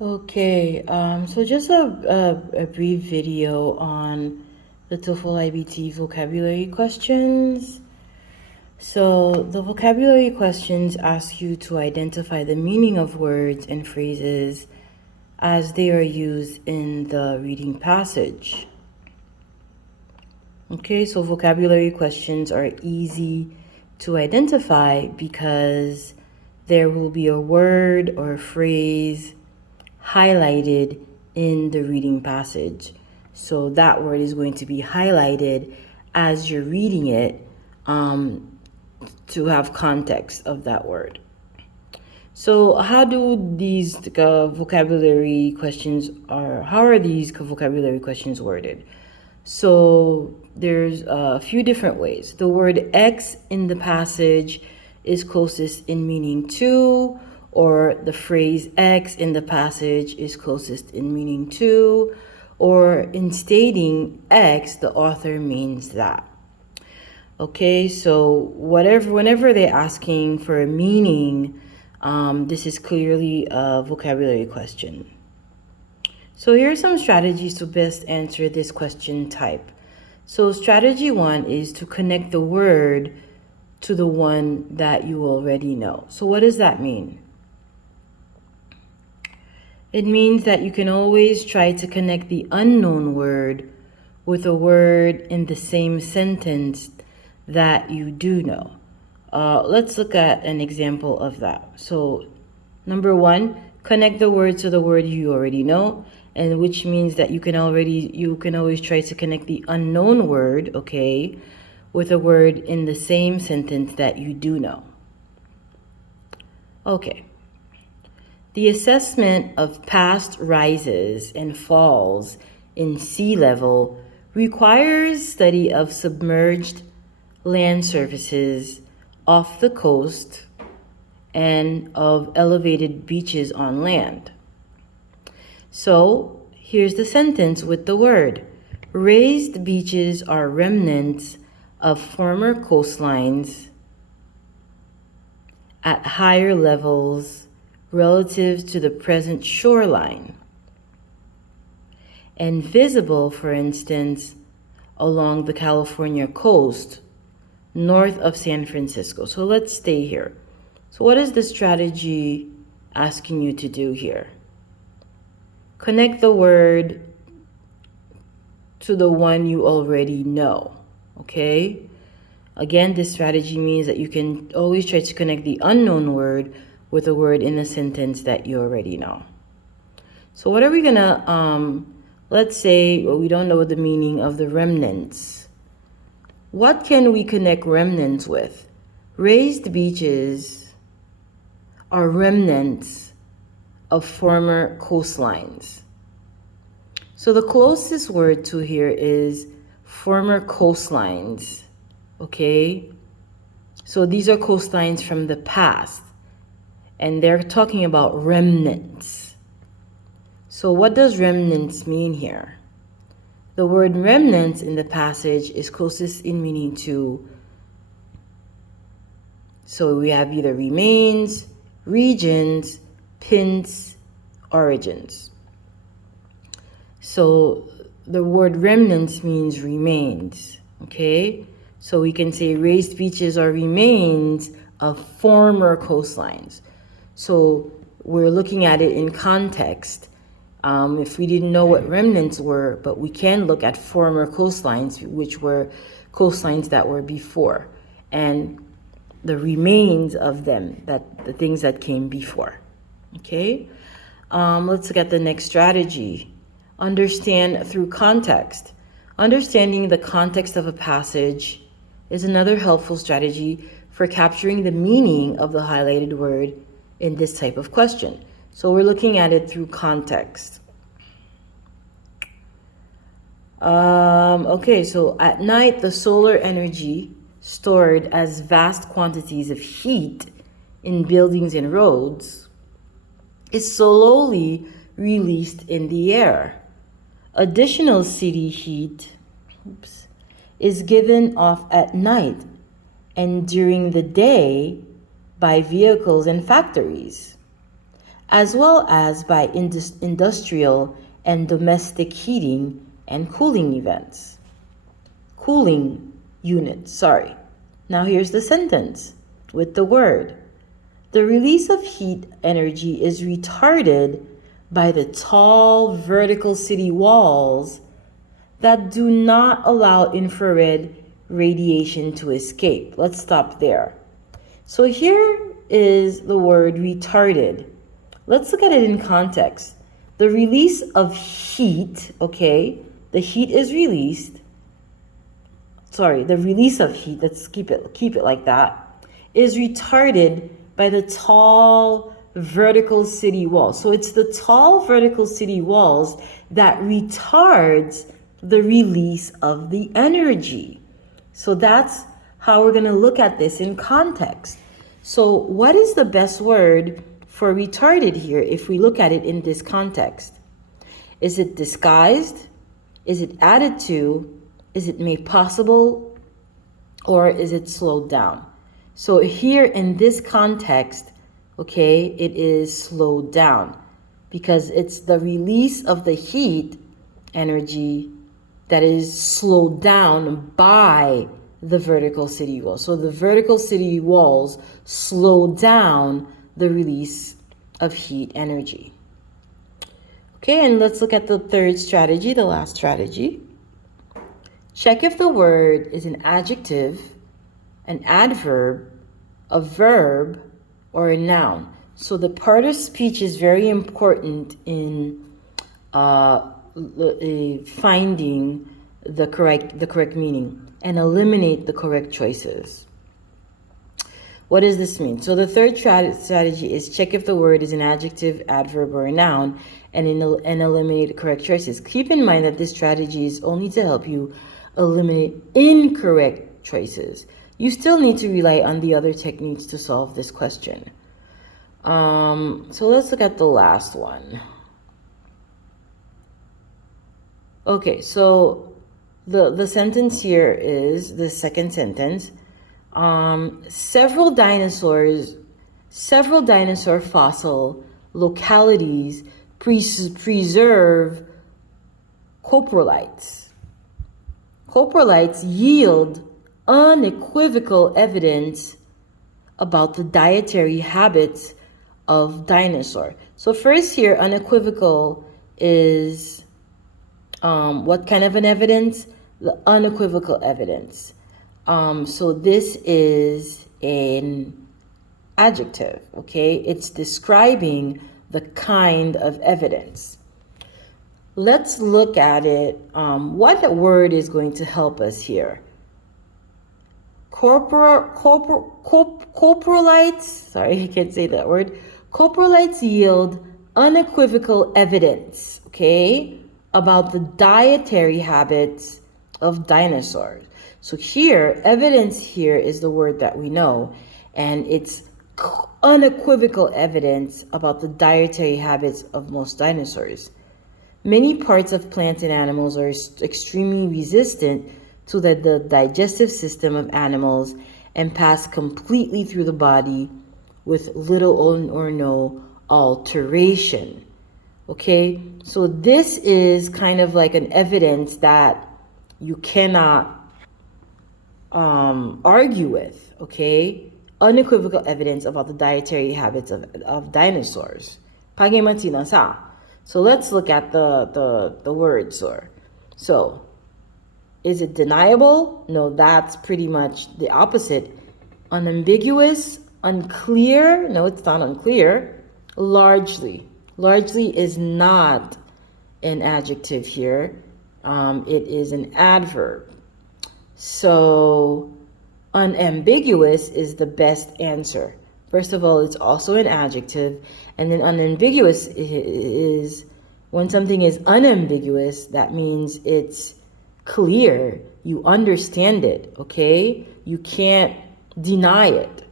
Okay, so just a brief video on the TOEFL IBT vocabulary questions. So the vocabulary questions ask you to identify the meaning of words and phrases as they are used in the reading passage. Okay, so vocabulary questions are easy to identify because there will be a word or a phrase highlighted in the reading passage. So that word is going to be highlighted as you're reading it to have context of that word. So how do these vocabulary questions how are these vocabulary questions worded? So there's a few different ways. The word X in the passage is closest in meaning to, or the phrase X in the passage is closest in meaning to, or in stating X, the author means that. Okay, so whenever they're asking for a meaning, this is clearly a vocabulary question. So here are some strategies to best answer this question type. So strategy 1 is to connect the word to the one that you already know. So what does that mean? It means that you can always try to connect the unknown word with a word in the same sentence that you do know. Let's look at an example of that. So number 1, connect the word to the word you already know, and which means that you can always try to connect the unknown word, okay, with a word in the same sentence that you do know. Okay. The assessment of past rises and falls in sea level requires study of submerged land surfaces off the coast and of elevated beaches on land. So here's the sentence with the word. Raised beaches are remnants of former coastlines at higher levels relative to the present shoreline, and visible, for instance, along the California coast north of San Francisco. So let's stay here. So what is the strategy asking you to do here? Connect the word to the one you already know, okay? Again, this strategy means that you can always try to connect the unknown word with a word in a sentence that you already know. So what are we gonna, let's say we don't know the meaning of the remnants. What can we connect remnants with? Raised beaches are remnants of former coastlines. So the closest word to here is former coastlines, okay? So these are coastlines from the past, and they're talking about remnants. So what does remnants mean here? The word remnants in the passage is closest in meaning to, so we have either remains, regions, pins, origins. So the word remnants means remains, okay? So we can say raised beaches are remains of former coastlines. So we're looking at it in context. If we didn't know what remnants were, but we can look at former coastlines, which were coastlines that were before, and the remains of them, that the things that came before. Okay, let's look at the next strategy. Understand through context. Understanding the context of a passage is another helpful strategy for capturing the meaning of the highlighted word in this type of question. So we're looking at it through context. Okay, so at night, the solar energy stored as vast quantities of heat in buildings and roads is slowly released in the air. Additional city heat is given off at night and during the day by vehicles and factories. as well as by industrial and domestic heating and cooling events. Cooling units, sorry. Now here's the sentence with the word. The release of heat energy is retarded by the tall vertical city walls that do not allow infrared radiation to escape. Let's stop there. So here is the word retarded. Let's look at it in context. The release of heat, okay, the heat is released. Sorry, the release of heat, let's keep it like that, is retarded by the tall vertical city walls. So it's the tall vertical city walls that retards the release of the energy. So that's how we're going to look at this in context. So what is the best word for retarded here if we look at it in this context? Is it disguised? Is it added to? Is it made possible? Or is it slowed down? So here in this context, okay, it is slowed down because it's the release of the heat energy that is slowed down by the vertical city walls. So the vertical city walls slow down the release of heat energy. Okay, and let's look at the third strategy, the last strategy. Check if the word is an adjective, an adverb, a verb, or a noun. So the part of speech is very important in finding the correct meaning and eliminate the correct choices. What does this mean? So the third strategy is check if the word is an adjective, adverb, or a noun and eliminate the correct choices. Keep in mind that this strategy is only to help you eliminate incorrect choices. You still need to rely on the other techniques to solve this question. So let's look at the last one. Okay, so the sentence here is the second sentence. Several dinosaur fossil localities preserve coprolites. Coprolites yield unequivocal evidence about the dietary habits of dinosaur. So first here, unequivocal is what kind of an evidence? The unequivocal evidence. So this is an adjective, okay? It's describing the kind of evidence. Let's look at it. What word is going to help us here? Coprolites, sorry, I can't say that word. Coprolites yield unequivocal evidence, okay, about the dietary habits of dinosaurs. So here, evidence here is the word that we know, and it's unequivocal evidence about the dietary habits of most dinosaurs. Many parts of plants and animals are extremely resistant to the digestive system of animals and pass completely through the body with little or no alteration. Okay, so this is kind of like an evidence that you cannot argue with, okay? Unequivocal evidence about the dietary habits of dinosaurs. Pagematina sa. So let's look at the words. So, is it deniable? No, that's pretty much the opposite. Unambiguous, unclear. No, it's not unclear. Largely. Largely is not an adjective here. It is an adverb. So unambiguous is the best answer. First of all, it's also an adjective. And then unambiguous is when something is unambiguous, that means it's clear. You understand it, okay? You can't deny it.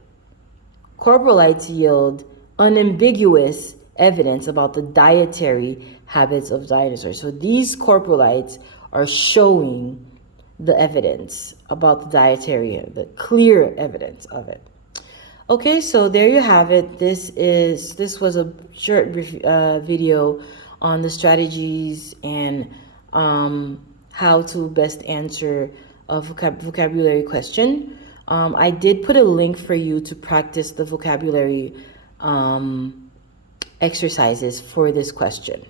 Coprolites yield unambiguous evidence about the dietary habits of dinosaurs. So these coprolites are showing the evidence about the dietary, the clear evidence of it. Okay, so there you have it. This was a short video on the strategies and how to best answer a vocabulary question. I did put a link for you to practice the vocabulary exercises for this question.